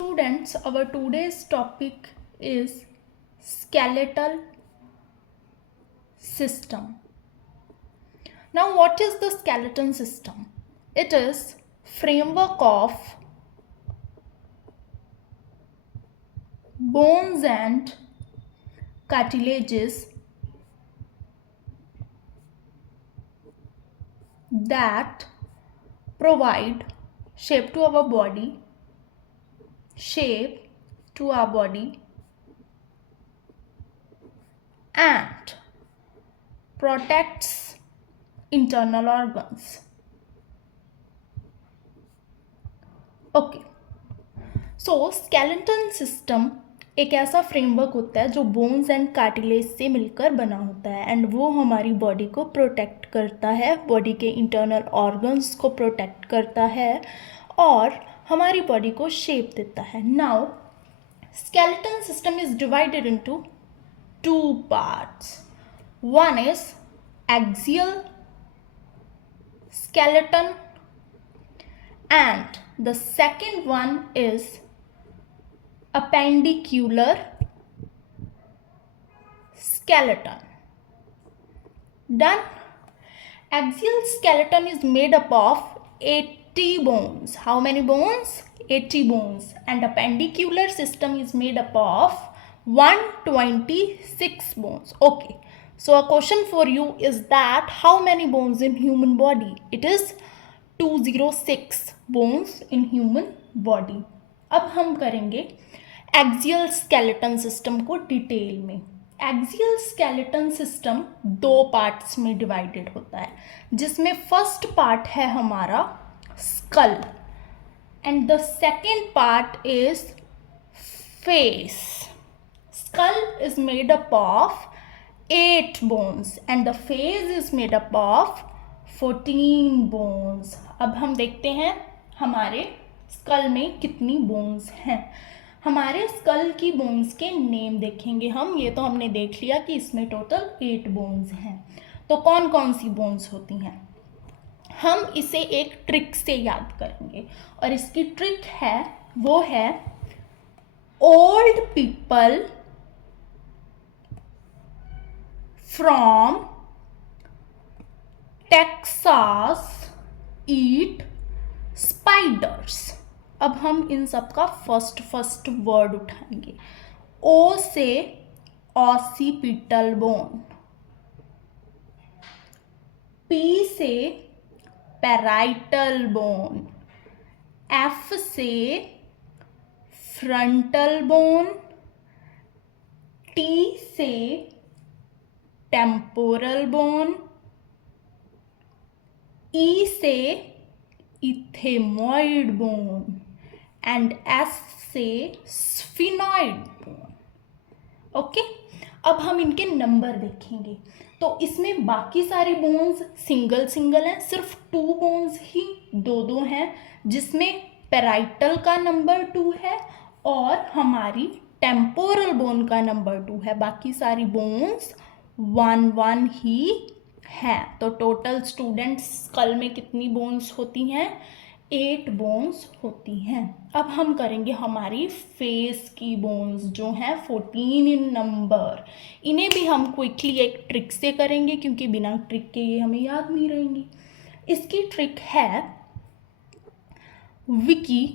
Students, our today's topic is skeletal system. Now, what is the skeleton system? It is framework of bones and cartilages that provide shape to our body, and protects internal organs. Okay, so skeleton system एक ऐसा framework होता है जो bones and cartilage से मिलकर बना होता है एंड वो हमारी बॉडी को प्रोटेक्ट करता है, बॉडी के इंटरनल ऑर्गन्स को प्रोटेक्ट करता है और हमारी बॉडी को शेप देता है. Now skeleton system is divided into two parts. One is axial skeleton and the second one is appendicular skeleton. Done. Axial skeleton is made up of 80 bones. How many bones? 80 bones. And appendicular system is made up of 126 bones. Okay. So a question for you is that how many bones in human body? It is 206 bones in human body. अब हम करेंगे axial skeleton system को detail में. Axial skeleton system दो parts में divided होता है जिसमें फर्स्ट पार्ट है हमारा skull and the second part is face. Skull is made up of 8 bones and the face is made up of 14 bones. अब हम देखते हैं हमारे स्कल में कितनी बोन्स हैं. हमारे स्कल की बोन्स के नेम देखेंगे हम. ये तो हमने देख लिया कि इसमें टोटल 8 बोन्स हैं. तो कौन कौन सी बोन्स होती हैं हम इसे एक ट्रिक से याद करेंगे और इसकी ट्रिक है वो है old people from Texas eat spiders. अब हम इन सब का फर्स्ट वर्ड उठाएंगे. ओ से ऑसिपिटल बोन, पी से पैराइटल बोन, एफ से फ्रंटल बोन, टी से टेम्पोरल बोन, ई से इथेमॉइड बोन एंड एस से स्फिनॉइड बोन. ओके, अब हम इनके नंबर देखेंगे. तो इसमें बाकी सारी बोन्स सिंगल सिंगल हैं, सिर्फ 2 बोन्स ही दो हैं जिसमें पैराइटल का नंबर 2 है और हमारी टेम्पोरल बोन का नंबर 2 है. बाकी सारी बोन्स 1 ही है. तो टोटल स्टूडेंट्स स्कल में कितनी बोन्स होती हैं? 8 बोन्स होती हैं. अब हम करेंगे हमारी फेस की बोन्स जो हैं 14 इन नंबर. इन्हें भी हम क्विकली एक ट्रिक से करेंगे क्योंकि बिना ट्रिक के ये हमें याद नहीं रहेंगी. इसकी ट्रिक है Vicky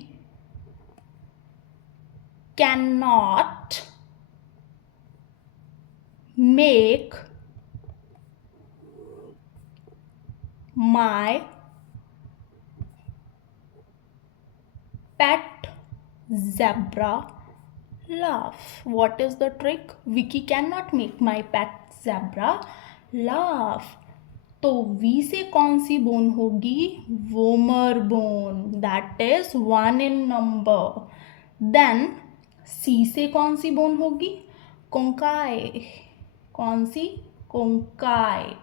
can not make my pet zebra laugh. What is the trick? Vicky cannot make my pet zebra laugh. तो V से कौन सी बोन होगी? Vomer bone. That is 1 in number. Then C से कौन सी बोन होगी? कोंकाई. कौन सी? कोंकाई.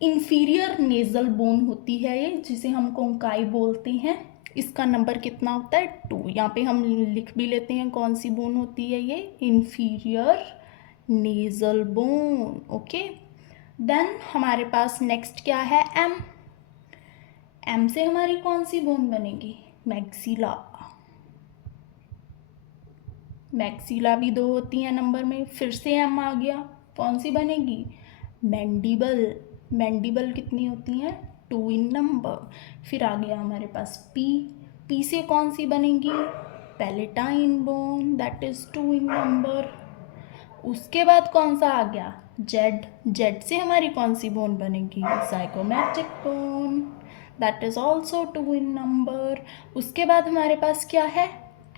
इंफीरियर नेजल बोन होती है ये जिसे हम कोंकाई बोलते हैं. इसका नंबर कितना होता है? 2. यहाँ पे हम लिख भी लेते हैं कौन सी बोन होती है ये. Inferior nasal bone. Okay, then हमारे पास नेक्स्ट क्या है? एम से हमारी कौन सी बोन बनेगी? मैक्सिला. मैक्सिला भी 2 होती हैं नंबर में, फिर से एम आ गया, कौन सी बनेगी? मैंडिबल। मैंडिबल कितनी होती हैं? 2 इन नंबर। फिर आ गया हमारे पास पी। पी से कौन सी बनेगी? Palatine bone, that is 2 in number. उसके बाद कौन सा आ गया? जेड। जेड से हमारी कौन सी बोन बनेगी? Zygomatic bone, that is also 2 in number. उसके बाद हमारे पास क्या है?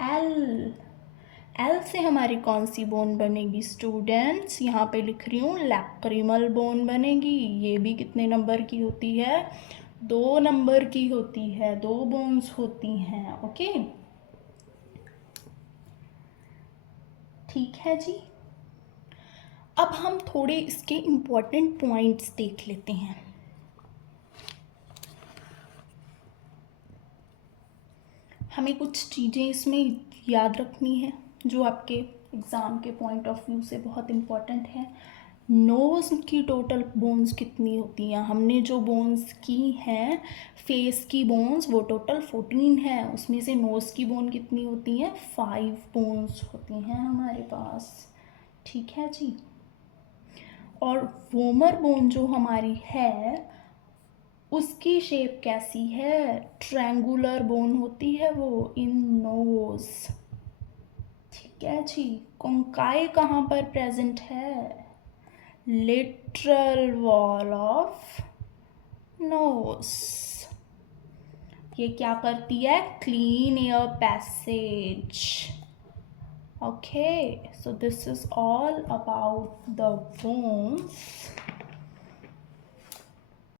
एल। एल से हमारी कौन सी बोन बनेगी स्टूडेंट्स? यहाँ पे लिख रही हूँ, लैक्रिमल बोन बनेगी। ये भी कितने नंबर की होती है? 2 नंबर की होती है, 2 बोन्स होती हैं। ओके, ठीक है जी। अब हम थोड़े इसके इम्पोर्टेंट पॉइंट्स देख लेते हैं। हमें कुछ चीज़ें इसमें याद रखनी है जो आपके एग्ज़ाम के पॉइंट ऑफ व्यू से बहुत इम्पॉर्टेंट है। नोज़ की टोटल बोन्स कितनी होती हैं? हमने जो बोन्स की हैं फेस की बोन्स, वो टोटल 14 है। उसमें से नोज़ की बोन कितनी होती हैं? 5 बोन्स होती हैं हमारे पास। ठीक है जी। और वोमर बोन जो हमारी है उसकी शेप कैसी है? ट्रायंगुलर बोन होती है वो इन नोज। ठीक है जी। कंकाई कहाँ पर प्रेजेंट है? Lateral wall of nose. ये क्या करती है? Clean air passage. Okay, so this is all about the bones.